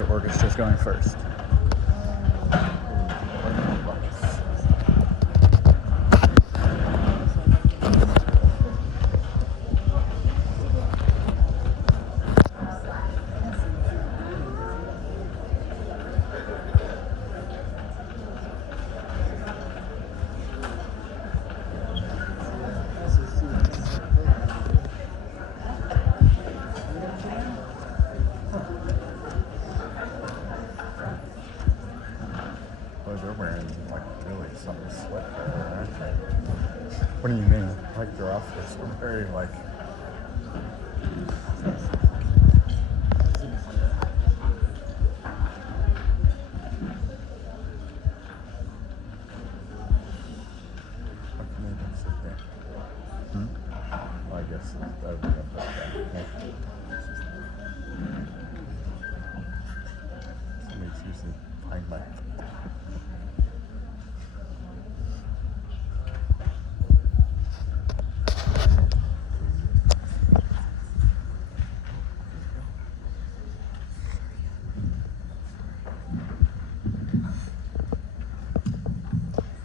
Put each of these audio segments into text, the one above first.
Chapter Orchestra is going first. They're wearing like really some sweatwear, aren't they? What do you mean? Like their outfits are very like. What can they even sit there? Well, I guess that would be up like that. Somebody's usually behind my.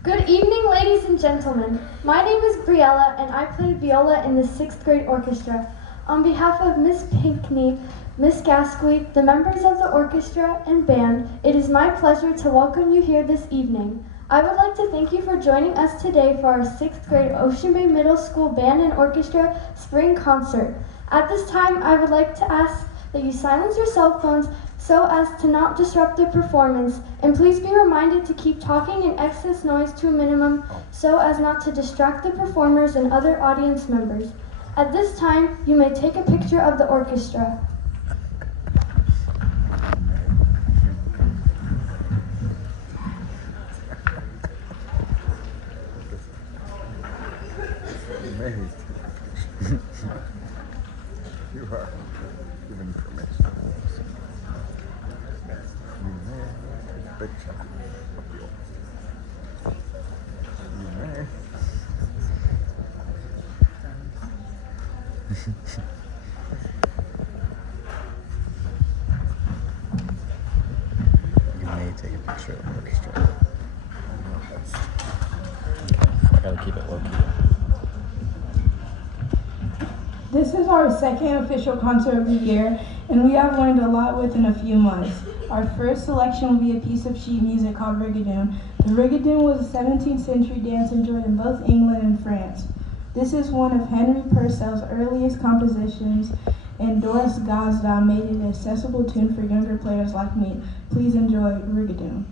Good evening, ladies and gentlemen. My name is Briella, and I play viola in the 6th grade orchestra. On behalf of Miss Pinckney, Miss Gasquet, the members of the orchestra and band, it is my pleasure to welcome you here this evening. I would like to thank you for joining us today for our 6th grade Ocean Bay Middle School Band and Orchestra Spring Concert. At this time, I would like to ask that you silence your cell phones so as to not disrupt the performance, and please be reminded to keep talking and excess noise to a minimum so as not to distract the performers and other audience members. At this time, you may take a picture of the orchestra. You are giving permission. Big shot of the orchestra. You may. You may take a picture of the orchestra. I gotta keep it low key. This is our second official concert of the year, and we have learned a lot within a few months. Our first selection will be a piece of sheet music called Rigadoon. The Rigadoon was a 17th century dance enjoyed in both England and France. This is one of Henry Purcell's earliest compositions, and Doris Gazda made it an accessible tune for younger players like me. Please enjoy Rigadoon.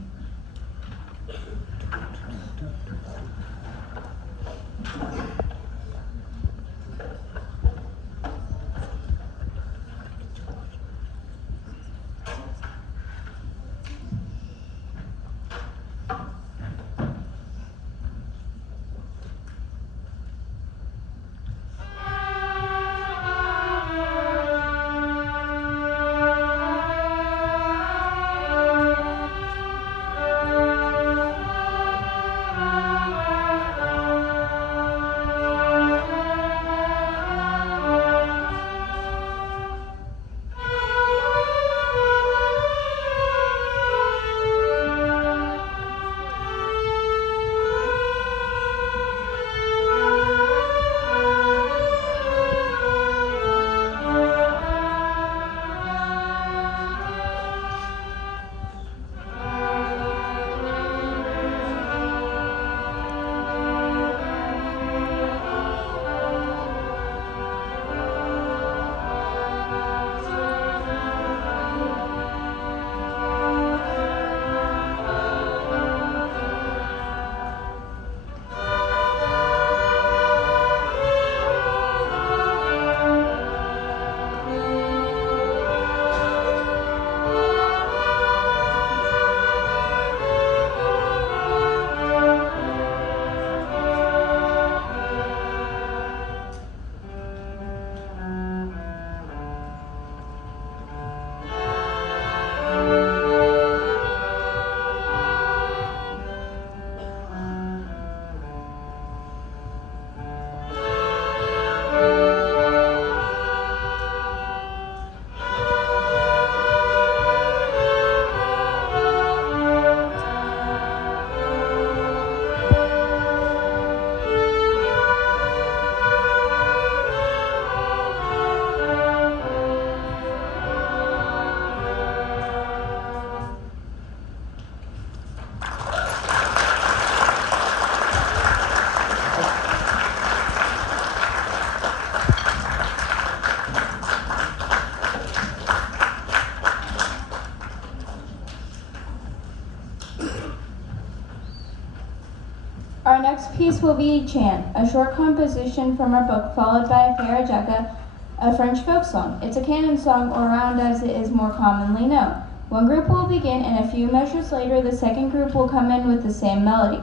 piece will be Chant, a short composition from our book, followed by Farah Jacka, a French folk song. It's a canon song, or round as it is more commonly known. One group will begin, and a few measures later, the second group will come in with the same melody.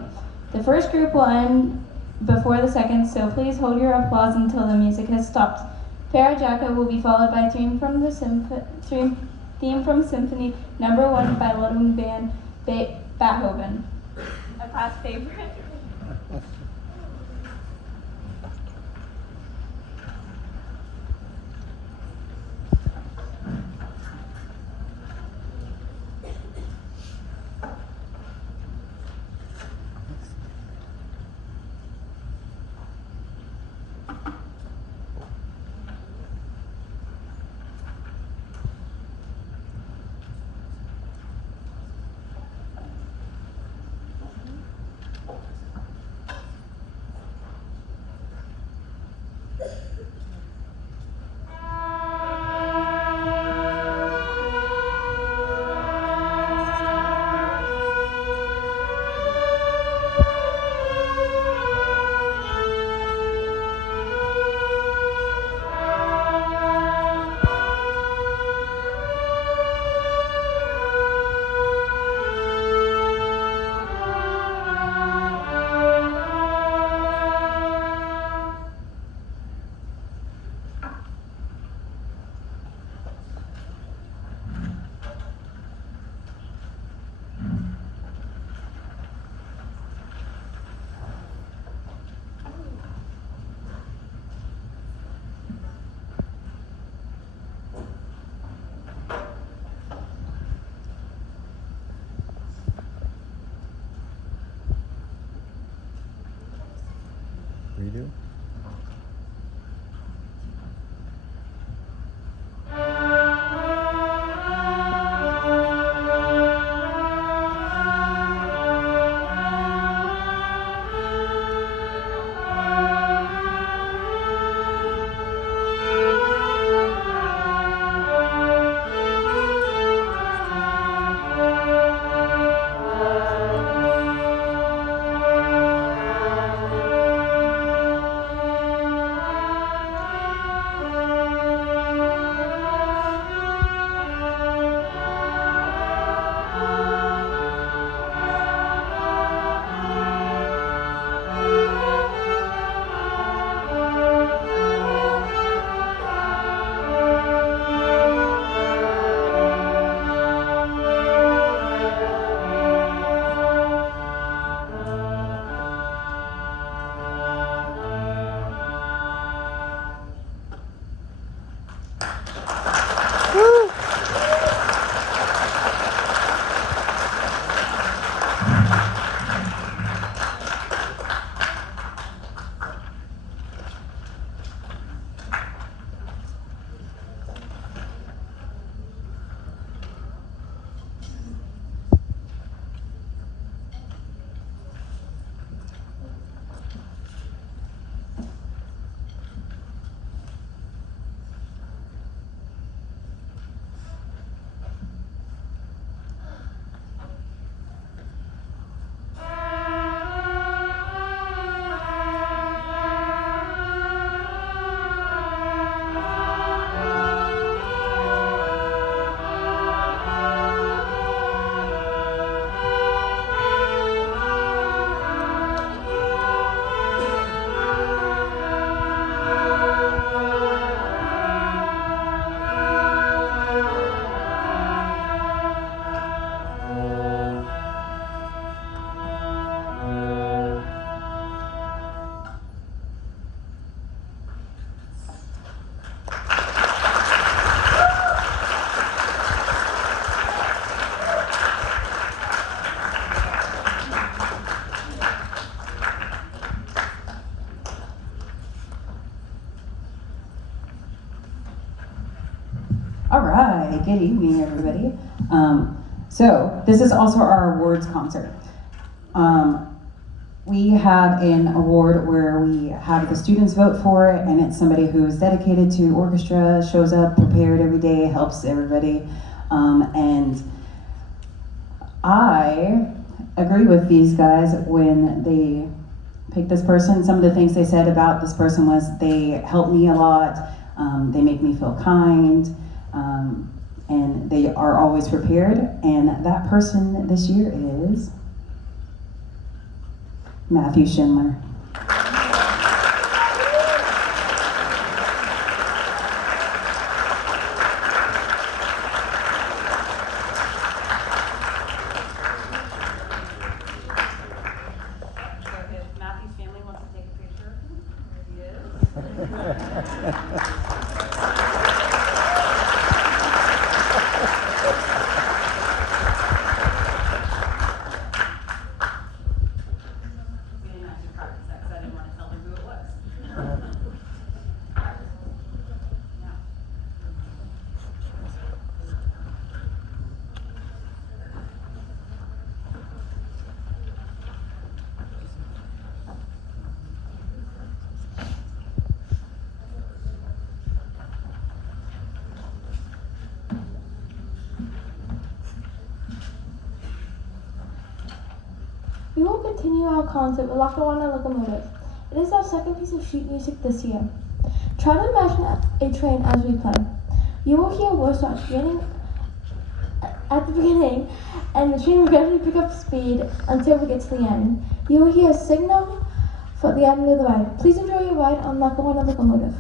The first group will end before the second, so please hold your applause until the music has stopped. Farah Jacka will be followed by theme from Symphony Number 1 by Lullaby Band Beethoven. A class favorite. Redo? All right, good evening, everybody. So this is also our awards concert. We have an award where we have the students vote for it, and it's somebody who's dedicated to orchestra, shows up prepared every day, helps everybody. And I agree with these guys when they picked this person. Some of the things they said about this person was they help me a lot, they make me feel kind, and they are always prepared. And that person this year is Matthew Schindler. We will continue our concert with Lakawana Locomotive. It is our second piece of sheet music this year. Try to imagine a train as we play. You will hear voice beginning at the beginning, and the train will gradually pick up speed until we get to the end. You will hear a signal for the end of the ride. Please enjoy your ride on Lakawana Locomotive.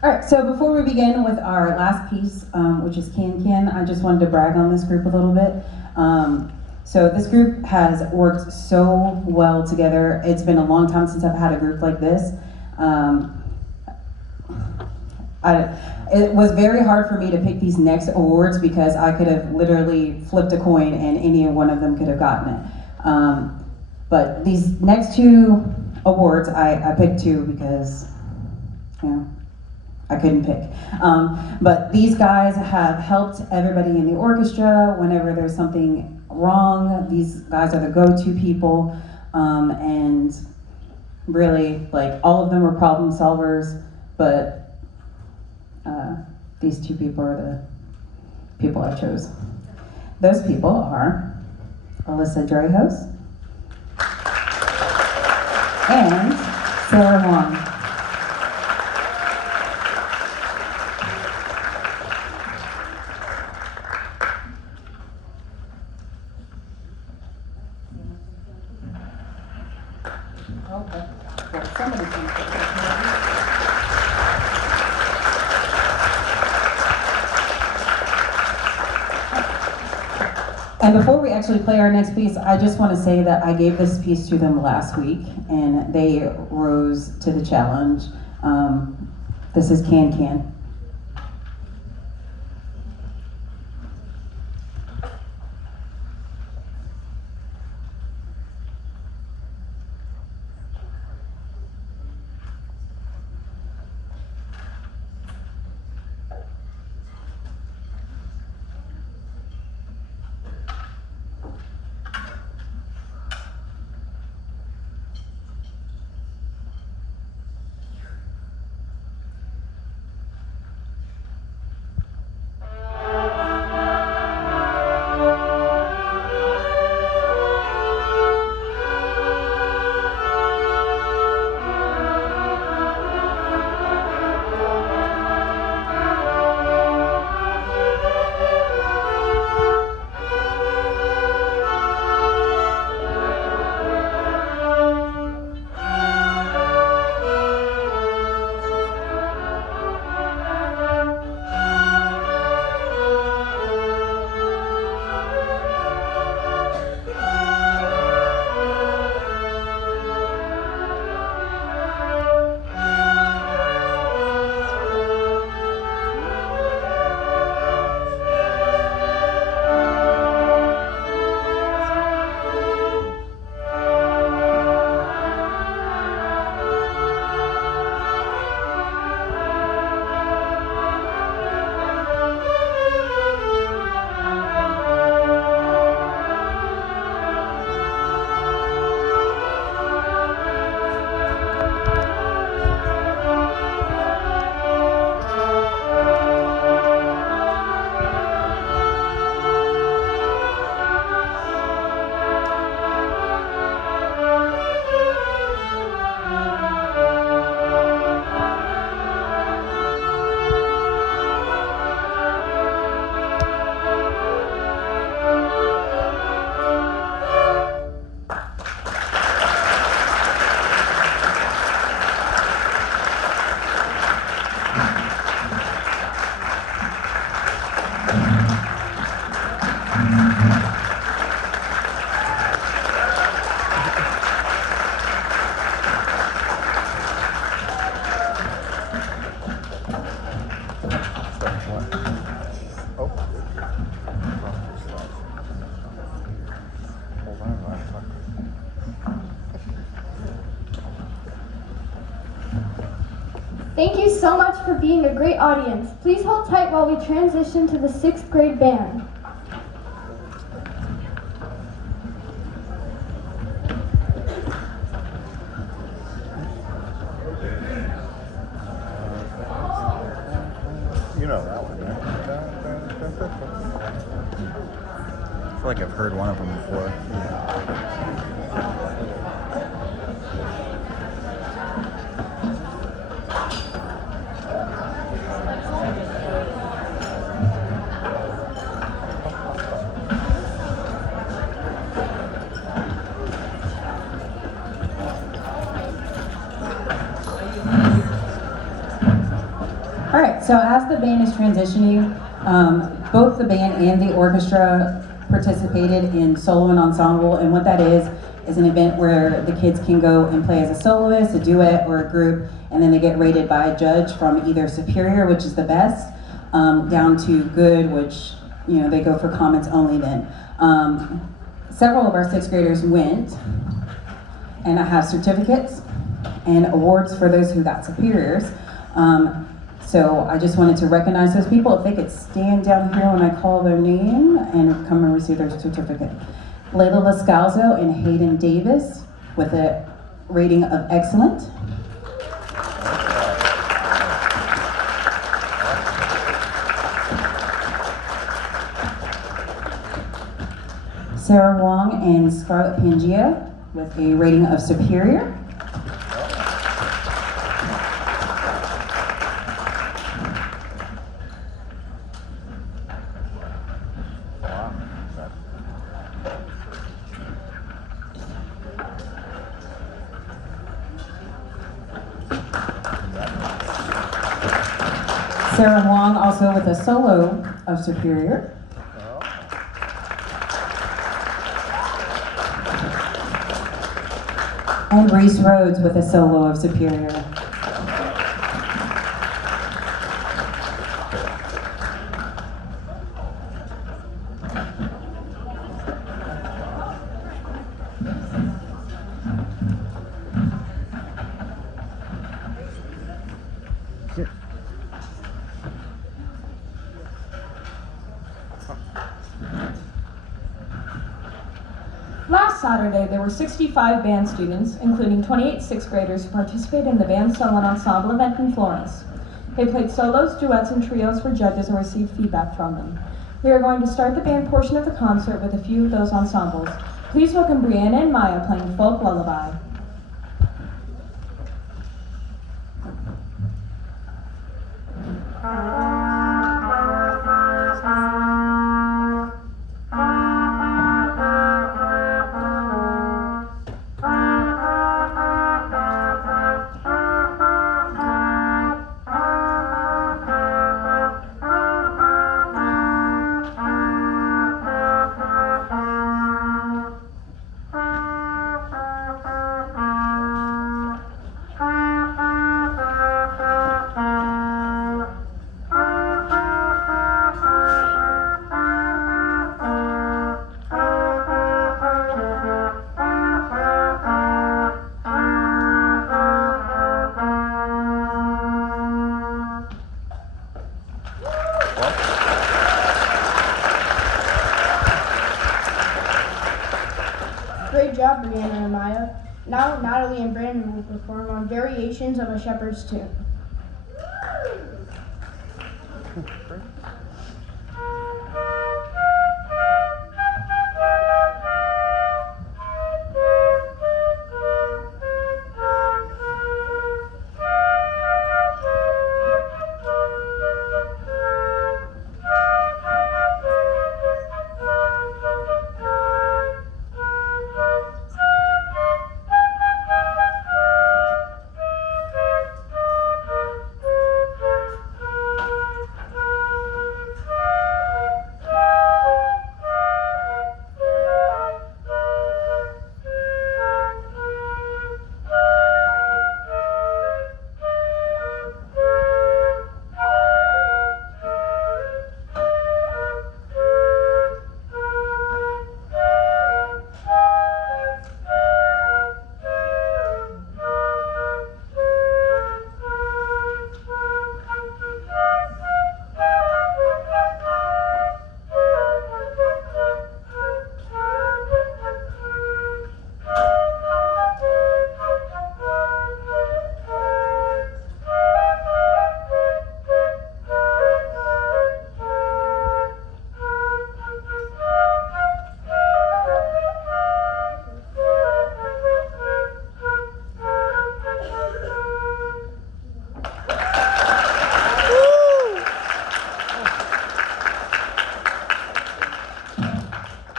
All right, so before we begin with our last piece, which is Can Can, I just wanted to brag on this group a little bit. So this group has worked so well together. It's been a long time since I've had a group like this. It was very hard for me to pick these next awards because I could have literally flipped a coin and any one of them could have gotten it. But these next two awards, I picked two because, you know, I couldn't pick. But these guys have helped everybody in the orchestra whenever there's something wrong. These guys are the go-to people, and really, like, all of them are problem solvers, but these two people are the people I chose. Those people are Alyssa Dreyhos and Sarah Wong. Okay. Well, somebody can take this. And before we actually play our next piece, I just want to say that I gave this piece to them last week, and they rose to the challenge. This is Can Can. Thank you so much for being a great audience. Please hold tight while we transition to the 6th grade band. You know that one, right? I feel like I've heard one of them before. All right, so as the band is transitioning, both the band and the orchestra participated in solo and ensemble, and what that is an event where the kids can go and play as a soloist, a duet, or a group, and then they get rated by a judge from either superior, which is the best, down to good, which, you know, they go for comments only then. Several of our 6th graders went, and I have certificates and awards for those who got superiors. So I just wanted to recognize those people. If they could stand down here when I call their name and come and receive their certificate. Layla Lascalzo and Hayden Davis with a rating of excellent. Sarah Wong and Scarlett Pangia with a rating of superior. Sarah Wong also with a solo of superior. And Reese Rhodes with a solo of superior. Last Saturday, there were 65 band students, including 28 6th graders, who participated in the band solo and ensemble event in Florence. They played solos, duets, and trios for judges and received feedback from them. We are going to start the band portion of the concert with a few of those ensembles. Please welcome Brianna and Maya playing Folk Lullaby. Great job, Brianna and Maya. Now Natalie and Brandon will perform on variations of a shepherd's tune.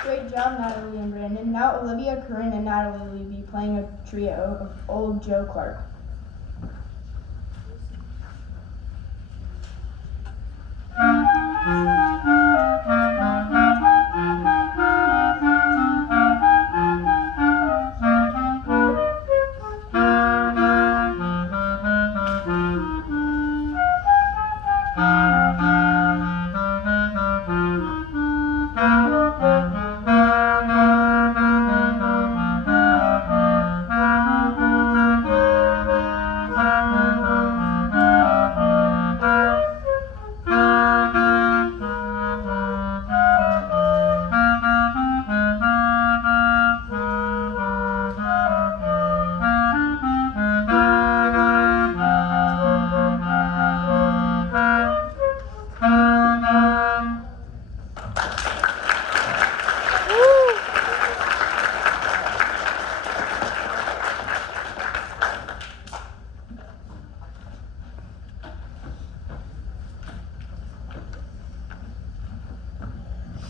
Great job, Natalie and Brandon. Now Olivia, Corinne, and Natalie will be playing a trio of Old Joe Clark.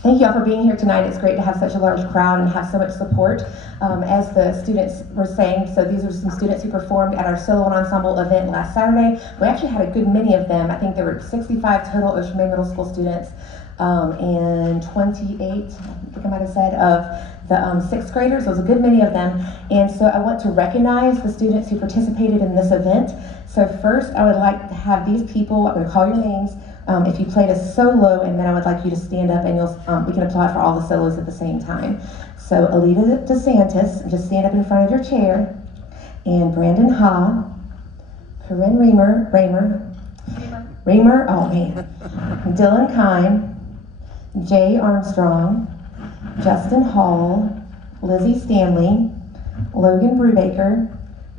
Thank you all for being here tonight. It's great to have such a large crowd and have so much support. As the students were saying, so these are some students who performed at our solo and ensemble event last Saturday. We actually had a good many of them. I think there were 65 total Ocean Bay Middle School students and 28, I think I might have said, of the sixth graders. It was a good many of them. And so I want to recognize the students who participated in this event. So first, I would like to have these people, I'm gonna call your names, if you played a solo, and then I would like you to stand up and we can applaud for all the solos at the same time. So Alita DeSantis, just stand up in front of your chair, and Brandon Ha, Corinne Reamer, oh man, Dylan Kine, Jay Armstrong, Justin Hall, Lizzie Stanley, Logan Brubaker,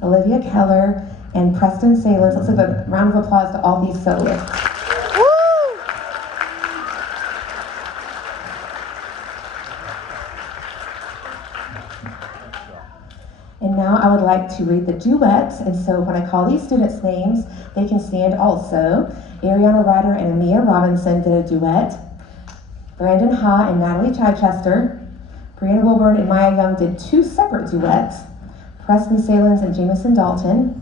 Olivia Keller, and Preston Salins. Let's give a round of applause to all these soloists. And now I would like to read the duets, and so when I call these students' names, they can stand also. Ariana Ryder and Amia Robinson did a duet. Brandon Ha and Natalie Chichester. Brianna Wilburn and Maya Young did two separate duets. Preston Salins and Jamison Dalton.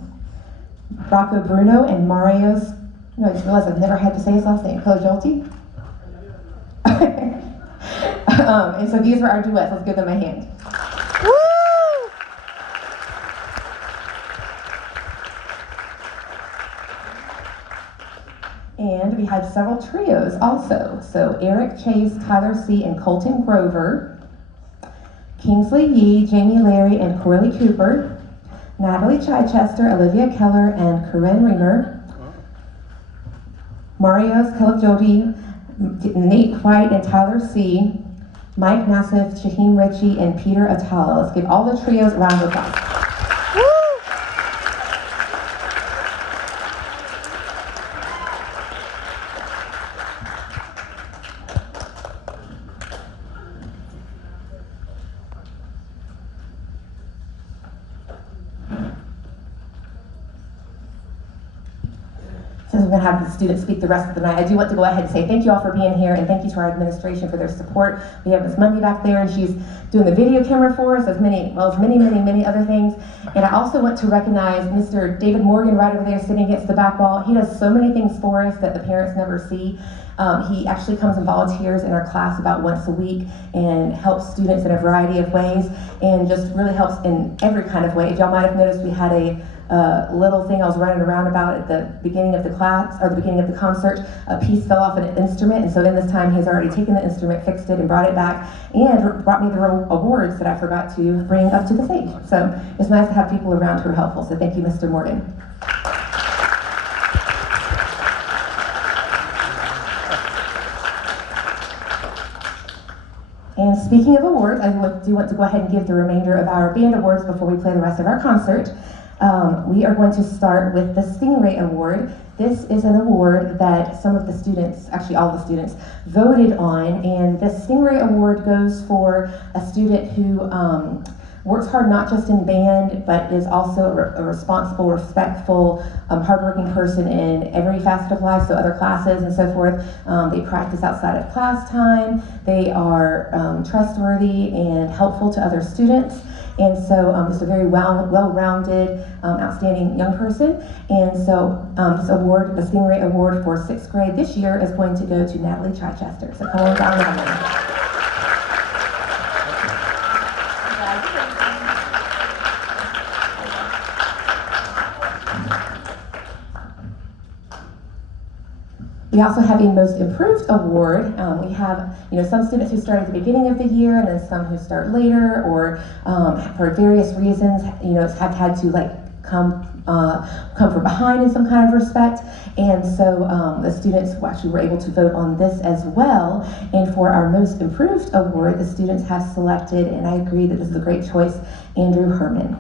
Rocco Bruno and Mario's, no, I just realized I've never had to say his last name, Kojolte. And so these were our duets. Let's give them a hand. And we had several trios also. So Eric Chase, Tyler C., and Colton Grover. Kingsley Yee, Jamie Larry, and Corley Cooper. Natalie Chichester, Olivia Keller, and Corinne Reamer. Mario's Kalajodi, Nate White, and Tyler C. Mike Nassif, Shaheem Ritchie, and Peter Atala. Let's give all the trios a round of applause. Since we're going to have the students speak the rest of the night, I do want to go ahead and say thank you all for being here, and thank you to our administration for their support. We have Miss Mundy back there, and she's doing the video camera for us, as many other things. And I also want to recognize Mr. David Morgan right over there sitting against the back wall. He does so many things for us that the parents never see. He actually comes and volunteers in our class about once a week and helps students in a variety of ways, and just really helps in every kind of way. If y'all might have noticed, we had a little thing I was running around about at the beginning of the class, or the beginning of the concert. A piece fell off an instrument, and so in this time he's already taken the instrument, fixed it, and brought it back, and brought me the awards that I forgot to bring up to the stage. So it's nice to have people around who are helpful, so thank you, Mr. Morgan. And speaking of awards, I do want to go ahead and give the remainder of our band awards before we play the rest of our concert. We are going to start with the Stingray Award. This is an award that some of the students, actually all the students, voted on, and the Stingray Award goes for a student who works hard not just in band, but is also a responsible, respectful, hardworking person in every facet of life, so other classes and so forth. They practice outside of class time. They are trustworthy and helpful to other students. And so just a very well-rounded, outstanding young person. And so this award, the Stingray Award for 6th grade this year, is going to go to Natalie Chichester. So come on down, Natalie. We also have a Most Improved Award. We have, some students who start at the beginning of the year, and then some who start later, or for various reasons, have had to come from behind in some kind of respect. And so the students actually were able to vote on this as well. And for our Most Improved Award, the students have selected, and I agree that this is a great choice, Andrew Herman.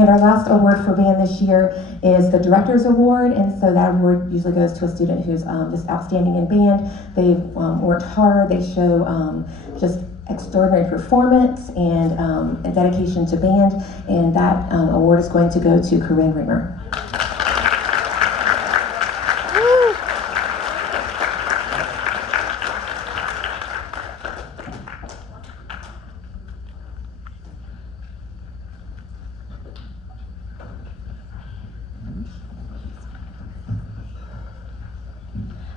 And our last award for band this year is the Director's Award, and so that award usually goes to a student who's just outstanding in band. They've worked hard, they show just extraordinary performance and dedication to band, and that award is going to go to Corinne Reamer.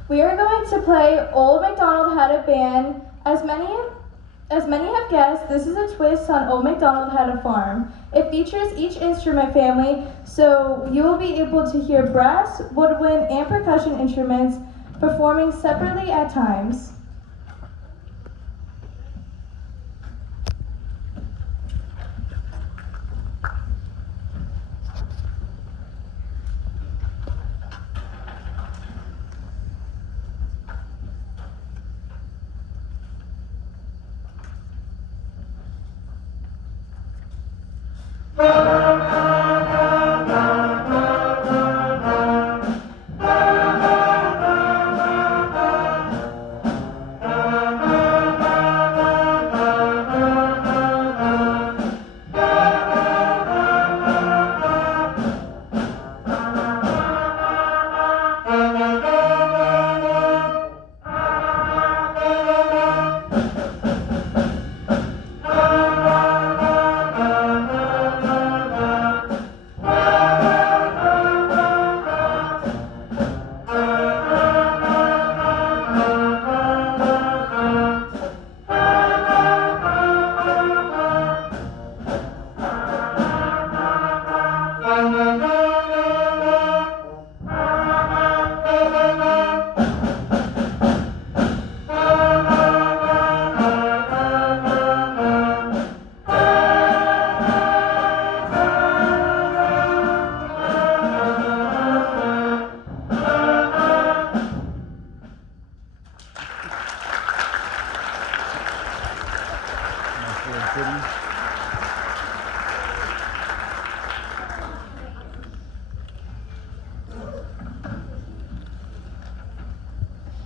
We are going to play Old MacDonald Had a Band. As many have guessed, this is a twist on Old MacDonald Had a Farm. It features each instrument family, so you will be able to hear brass, woodwind, and percussion instruments performing separately at times.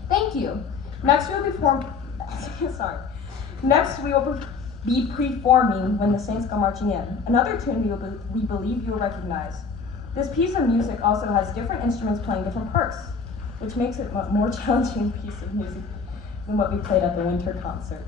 Thank you. Next, Next, we will be performing When the Saints Go Marching In, another tune we believe you will recognize. This piece of music also has different instruments playing different parts, which makes it a more challenging piece of music than what we played at the winter concert.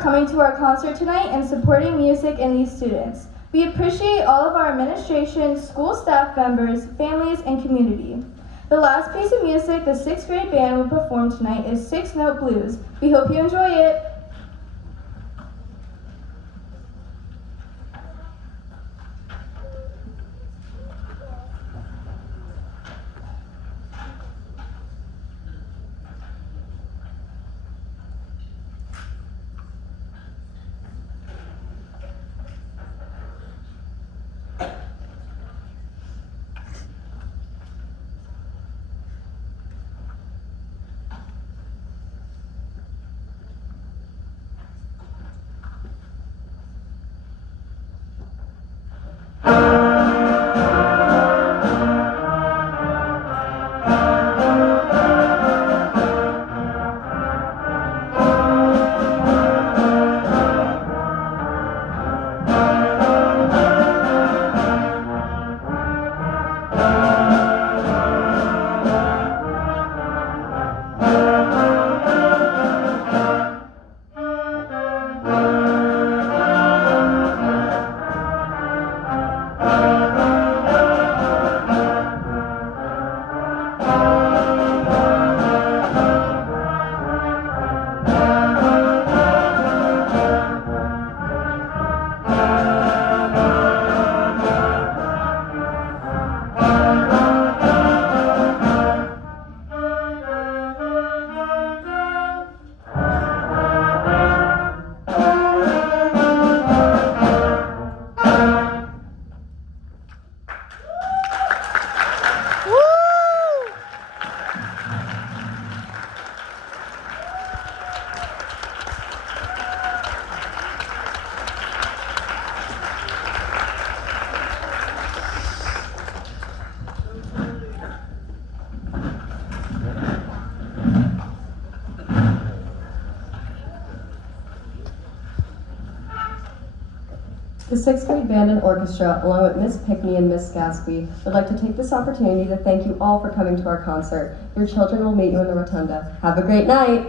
coming to our concert tonight and supporting music and these students. We appreciate all of our administration, school staff members, families, and community. The last piece of music the 6th grade band will perform tonight is 6-Note Blues. We hope you enjoy it. The 6th grade band and orchestra, along with Miss Pickney and Miss Gaspi, would like to take this opportunity to thank you all for coming to our concert. Your children will meet you in the rotunda. Have a great night.